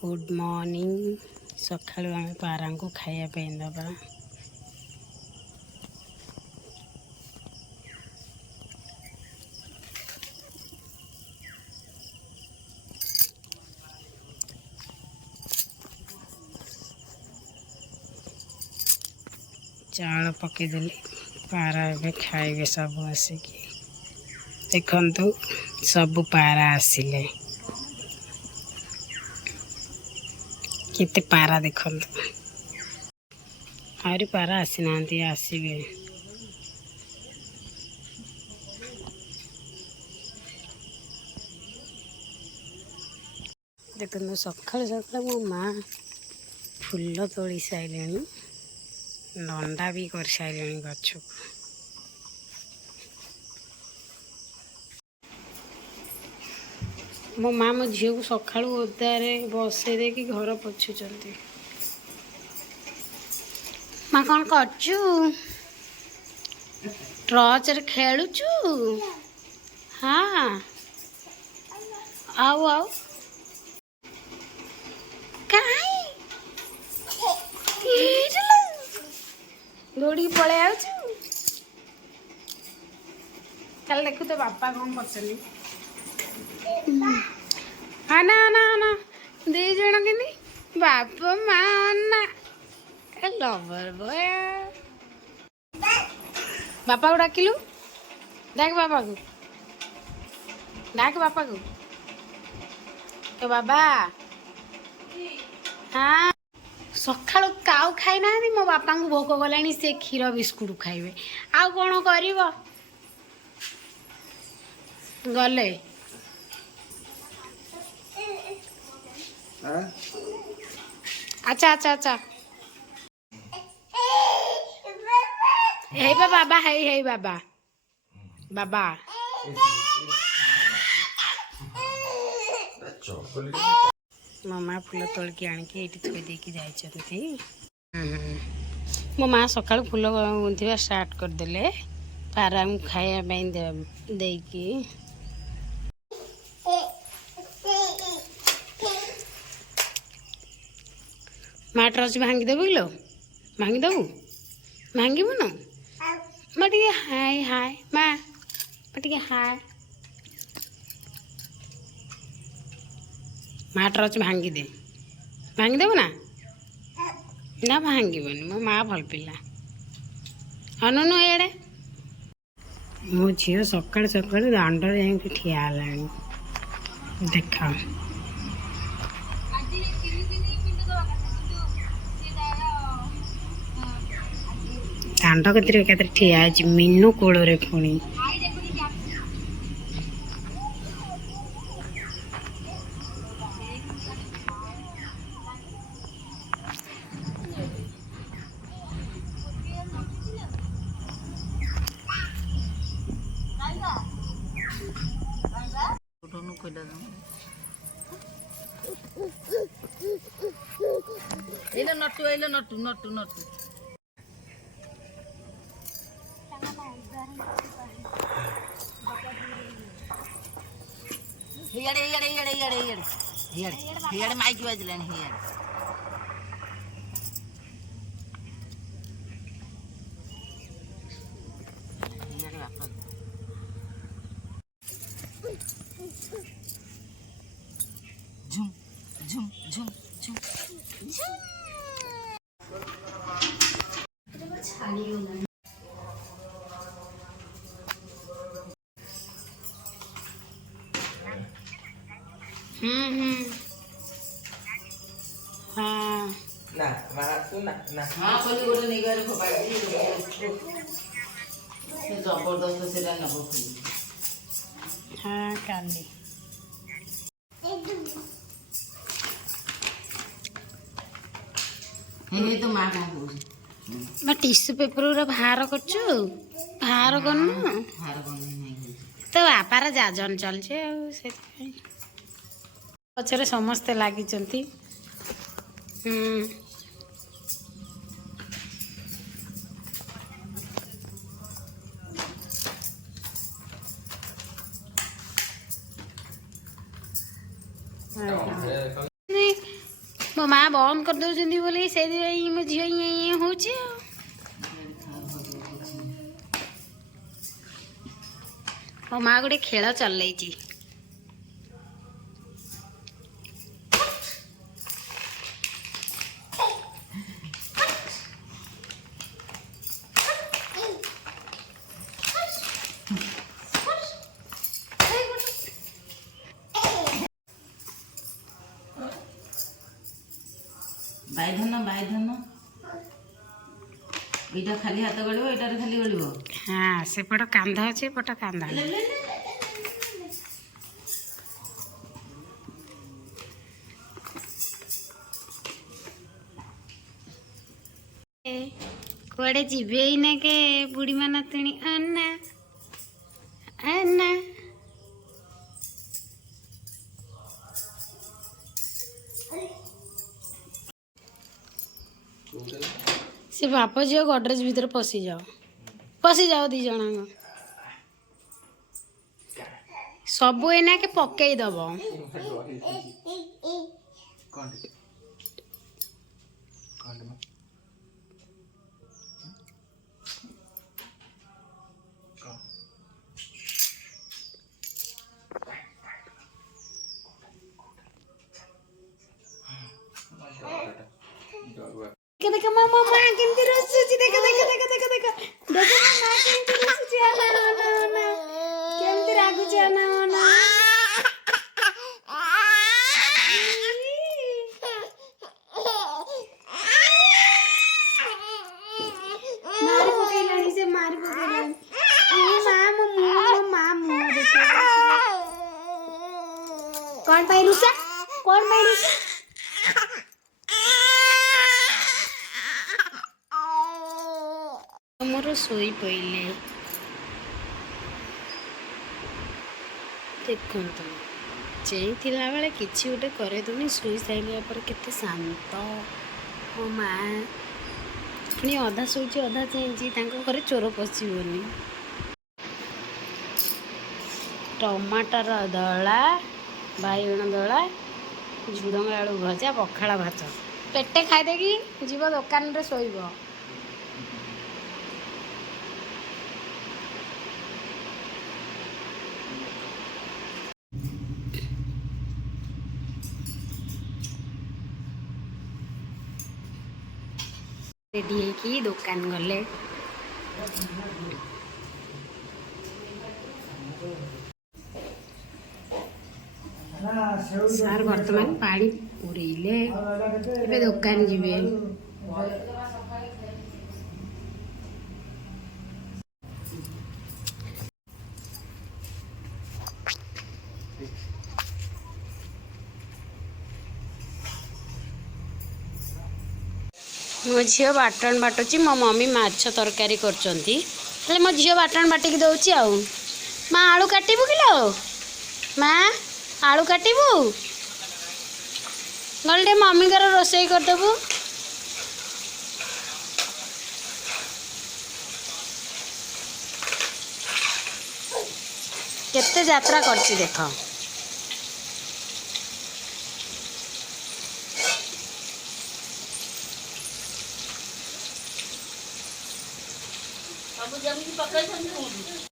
good morning सकाळु आम पारा को खायापी दबा चाउल पकईदेली पारा ए खाइबे सब आसिकी देखु सब पारा आसिले केते पारा देखु आहरी पारा आसी ना आसबे देखो सकाल सकाल मो माँ फूल तोड़ी सारे लंडा भी कर सारे गछ को मो माँ मो झील को सका ओदार बसई दे कि घर पोछुंट माँ कौन करचु टर्च रे खेलुचु हाँ आओ आओ दौड़ी पलि चल देखु तो बापा कौन कर आना आना आना दे जण कि बापा माँ ना लवर बॉय बापा को डाकिलु डाक बापा को तो बाबा हाँ सका काउ खाई ना मो बापा को भोक गला से क्षीर बिस्कुट खाइबे आउ कौन कर गले अच्छा अच्छा अच्छा हे बाबा हे बाबा बाबा मो माँ फूल तोलिकी आणिकी ये थोई देकी जाइछन्ती मो माँ सकाळु फूल गुंथिबा स्टार्ट करदेले पारा खाया देकी माँ टर्च भांगी देबु लो भांगी देबु भांगीबु न माँ टिके हाय हाय माँ टिके हाय माँ टर्च भांगी दे भांगी देबु ना भांगीबनी मो माँ भल पिला अनुनु एड़े मो झील सकाल सकाल दांडर जा ठिया है देखा दांड कतरे ठिया मीनू कोल पुणी नटू नटू नटू नटू हियाड़े हियाड़े हियाड़े हियाड़े हियाड़े हियाड़े हियाड़े माइक बाजलानी हियाड़े हियाड़े बापा झुम झुम झुम झुम झुम हाँ ना मारा तू ना ना हाँ कोई गोटे नहीं गए खोपाई जबरदस्त से नब खुली हाँ काली तो माँ क्या कह मैं टिश्यू पेपर बाहर करचु बाहर करनु तो बापार जाजन चलছে पछरे समस्ते लागी मो माँ बंद कर दौरान बोली से मो झील ये हूँ मो माँ गोटे खेल चल बाईधन एटा खाली हाथ गड़ब एटार खाली गड़ब हाँ सेपट कांध अच्छे एपट कांध कुआड़े जीवे ना के बुढ़ी मान तुणी अन्ना अन्ना से बाप झील गडरेज भीतर पशि जाओ दी जन सबू एना के पकई दब देख मो माँ केमती रसुची देख देख देख देख देख देख मो माँ केमती रसुची आना आना आना केमती रागुची आना आना मारी पकेलानी से मारी पकेलानी मो माँ देखे कौन पाई रुसा मोर सोई पइले देखु चेईला बेले किसी गोटे करे दूनी शोई सारे पर केते शांत मो माँ पुणी अधा शोची अधा चेईची घरे चोर पशिबनी टमाटर दला बाइगण दला झुड़ंग आलू भजा पखाड़ भात पेटे खाईदेकी जीव दुकान रे शोइब रेडी है दुकान गले सार बर्तमान पानी पुरेले ए दुकान जीवे मो झील बाटन बाटुची मो मम्मी माछ तरकारी कर मो झील बाटन बाटिक दौची आउ माँ आलू काटबू किलो माँ आलू काटबू गले मम्मी कर रोसई करदेबू केते यात्रा करची देख सब जमी पकड़